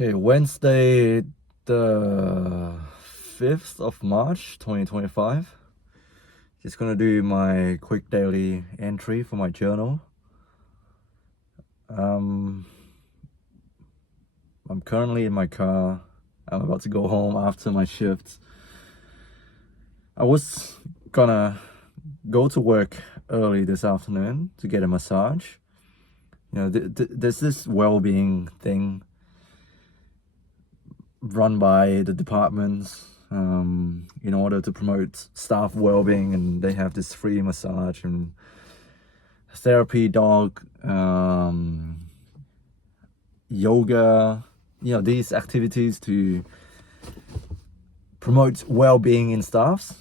Okay, Wednesday, the 5th of March, 2025. Just gonna do my quick daily entry for my journal. I'm currently in my car. I'm about to go home after my shift. I was gonna go to work early this afternoon to get a massage. There's this well-being thing run by the departments in order to promote staff well-being, and they have this free massage and therapy dog, yoga, these activities to promote well-being in staffs,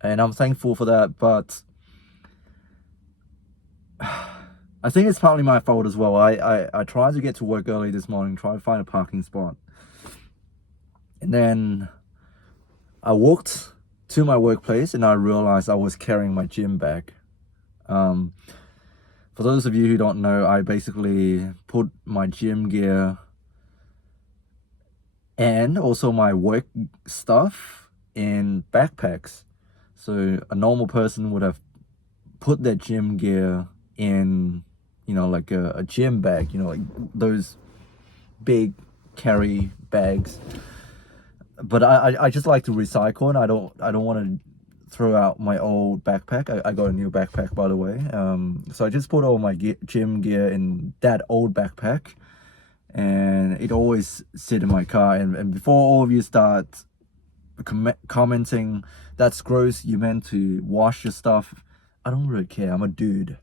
and I'm thankful for that. But I think it's partly my fault as well. I tried to get to work early this morning, try to find a parking spot, and then I walked to my workplace and I realized I was carrying my gym bag. For those of you who don't know, I basically put my gym gear and also my work stuff in backpacks. So a normal person would have put their gym gear in, like a gym bag, like those big carry bags. But I just like to recycle, and I don't want to throw out my old backpack. I got a new backpack, by the way. So I just put all my gym gear in that old backpack, and it always sit in my car. And before all of you start commenting, that's gross, you meant to wash your stuff, I don't really care. I'm a dude.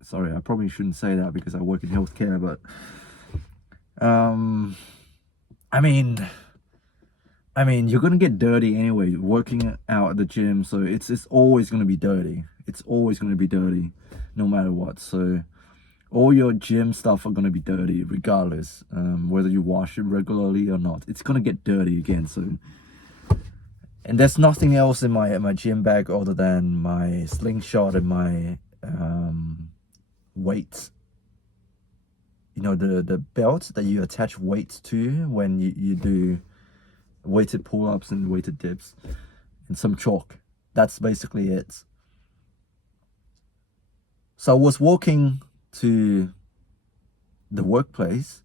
Sorry, I probably shouldn't say that because I work in healthcare, but I mean, you're gonna get dirty anyway, working out at the gym, so it's always gonna be dirty. It's always gonna be dirty, no matter what. So all your gym stuff are gonna be dirty regardless, whether you wash it regularly or not. It's gonna get dirty again. So, and there's nothing else in my gym bag other than my slingshot and my weights. The belt that you attach weights to when you do weighted pull-ups and weighted dips, and some chalk. That's basically it. So I was walking to the workplace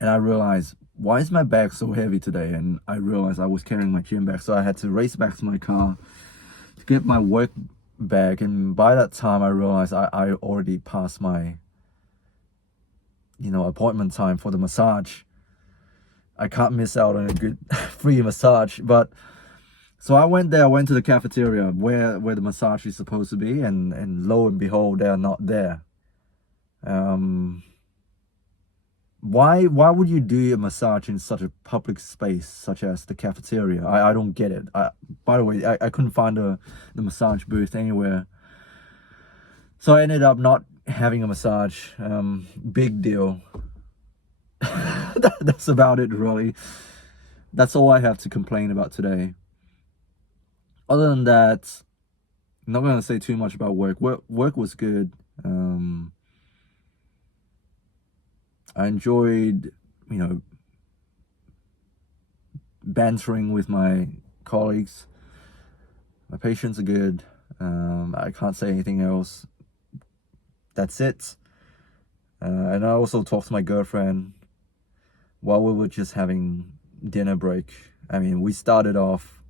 and I realized, why is my bag so heavy today? And I realized I was carrying my gym bag, so I had to race back to my car to get my work bag. And by that time I realized I already passed my appointment time for the massage. I can't miss out on a good free massage. But so I went to the cafeteria where the massage is supposed to be, and lo and behold, they're not there. Why would you do a massage in such a public space such as the cafeteria? I don't get it. By the way, I couldn't find the massage booth anywhere, so I ended up not having a massage. Big deal. That's about it, really. That's all I have to complain about today. Other than that, I'm not going to say too much about work. Work was good. I enjoyed, bantering with my colleagues. My patients are good. I can't say anything else. That's it. And I also talked to my girlfriend while we were just having dinner break. I mean, we started off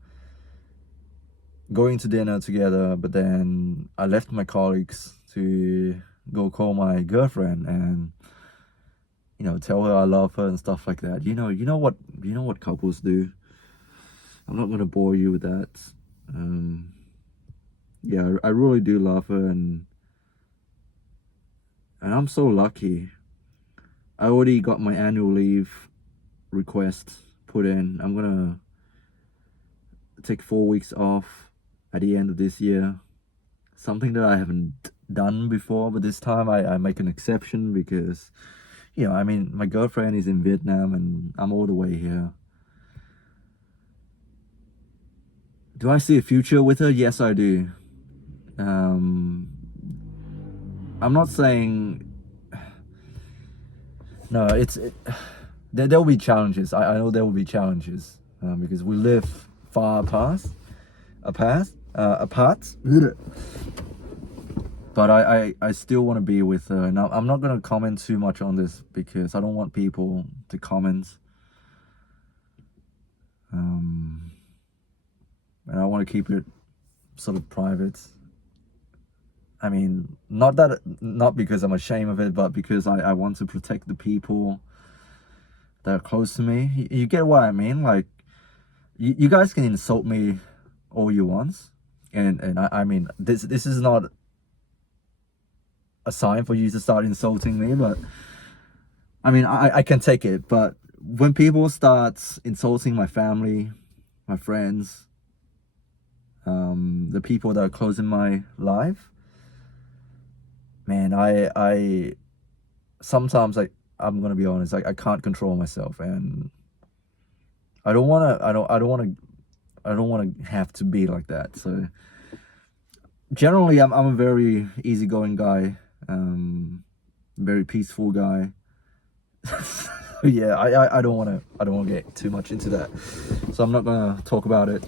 going to dinner together, but then I left my colleagues to go call my girlfriend and tell her I love her and stuff like that. You know what couples do. I'm not gonna bore you with that. Yeah, I really do love her, and I'm so lucky. I already got my annual leave request put in. I'm gonna take 4 weeks off at the end of this year. Something that I haven't done before, but this time I make an exception because, my girlfriend is in Vietnam and I'm all the way here. Do I see a future with her? Yes, I do. I'm not saying... No, there'll be challenges. I know there will be challenges because we live far apart. But I still want to be with her. Now I'm not gonna comment too much on this because I don't want people to comment. And I want to keep it sort of private. I mean, not because I'm ashamed of it, but because I want to protect the people that are close to me. You get what I mean? Like, you guys can insult me all you want, and I mean, this is not a sign for you to start insulting me, but I mean, I can take it. But when people start insulting my family, my friends, the people that are close in my life, man, I sometimes I'm gonna be honest, I can't control myself, and I don't wanna have to be like that. So generally, I'm a very easygoing guy, very peaceful guy. Yeah, I don't wanna get too much into that, so I'm not gonna talk about it.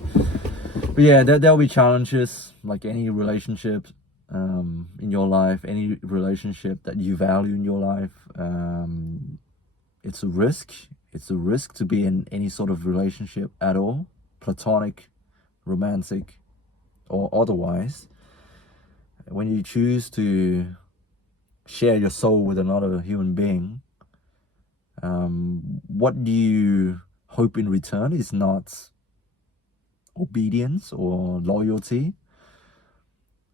But yeah, there'll be challenges like any relationship in your life, any relationship that you value in your life. It's a risk. It's a risk to be in any sort of relationship at all, platonic, romantic, or otherwise. When you choose to share your soul with another human being, what do you hope in return is not obedience or loyalty,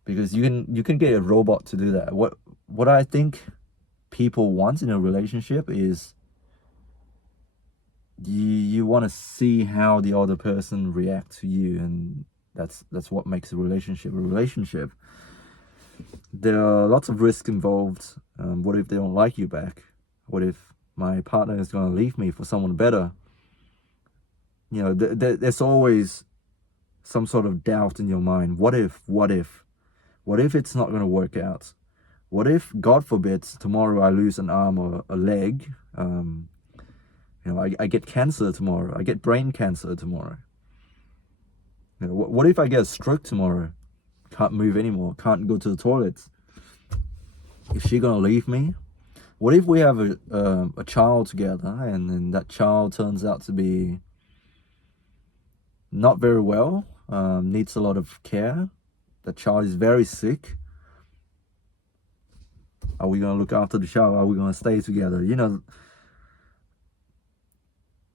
because you can get a robot to do that. What I think people want in a relationship is you want to see how the other person reacts to you, and that's what makes a relationship a relationship. There are lots of risks involved. What if they don't like you back? What if my partner is going to leave me for someone better? You know, there's always some sort of doubt in your mind. What if it's not going to work out? What if, God forbid, tomorrow I lose an arm or a leg? You know, I get cancer tomorrow. I get brain cancer tomorrow. You know, what if I get a stroke tomorrow? Can't move anymore. Can't go to the toilets. Is she gonna leave me? What if we have a child together, and then that child turns out to be not very well, needs a lot of care? The child is very sick. Are we gonna look after the child? Are we gonna stay together? You know,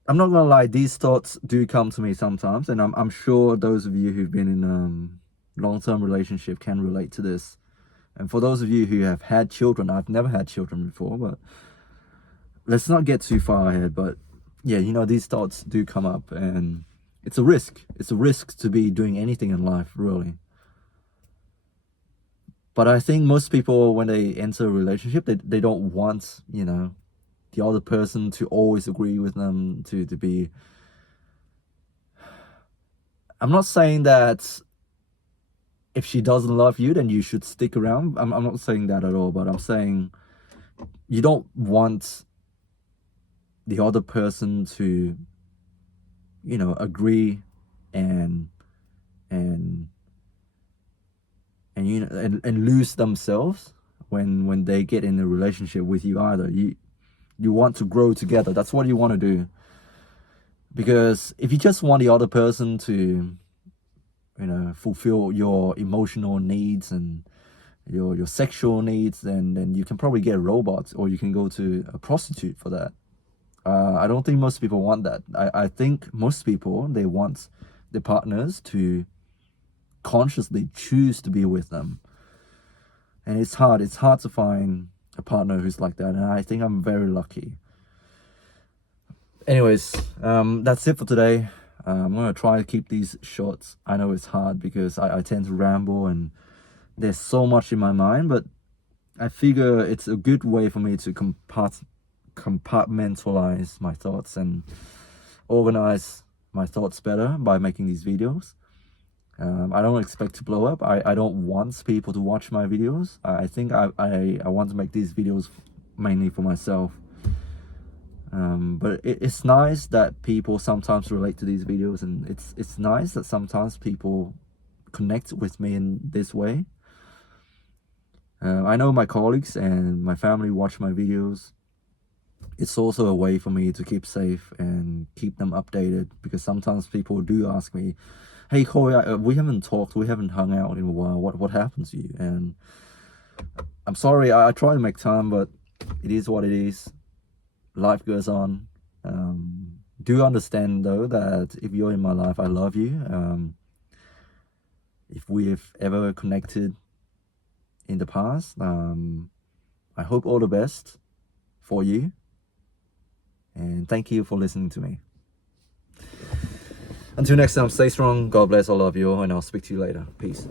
I'm not gonna lie, these thoughts do come to me sometimes, and I'm sure those of you who've been in long-term relationship can relate to this. And for those of you who have had children, I've never had children before, but let's not get too far ahead. But yeah, you know, these thoughts do come up, and it's a risk. It's a risk to be doing anything in life, really. But I think most people, when they enter a relationship, they don't want, you know, the other person to always agree with them, to be... I'm not saying that if she doesn't love you, then you should stick around. I'm not saying that at all, but I'm saying you don't want the other person to, you know, agree and you know, and lose themselves when they get in a relationship with you either. You want to grow together. That's what you want to do. Because if you just want the other person to, you know, fulfill your emotional needs and your sexual needs, then you can probably get a robot, or you can go to a prostitute for that. I don't think most people want that. I think most people, they want their partners to consciously choose to be with them. And it's hard to find a partner who's like that, and I think I'm very lucky. Anyways, that's it for today. I'm gonna try to keep these short. I know it's hard because I tend to ramble and there's so much in my mind, but I figure it's a good way for me to compartmentalize my thoughts and organize my thoughts better by making these videos. I don't expect to blow up. I don't want people to watch my videos. I think I want to make these videos mainly for myself. But it's nice that people sometimes relate to these videos, and it's nice that sometimes people connect with me in this way. I know my colleagues and my family watch my videos. It's also a way for me to keep safe and keep them updated, because sometimes people do ask me, hey Khoi, we haven't talked, we haven't hung out in a while, what happened to you? And I'm sorry, I try to make time, but it is what it is. Life goes on. Do understand though that if you're in my life, I love you. If we've ever connected in the past, I hope all the best for you. And thank you for listening to me. Until next time, stay strong. God bless all of you, and I'll speak to you later. Peace.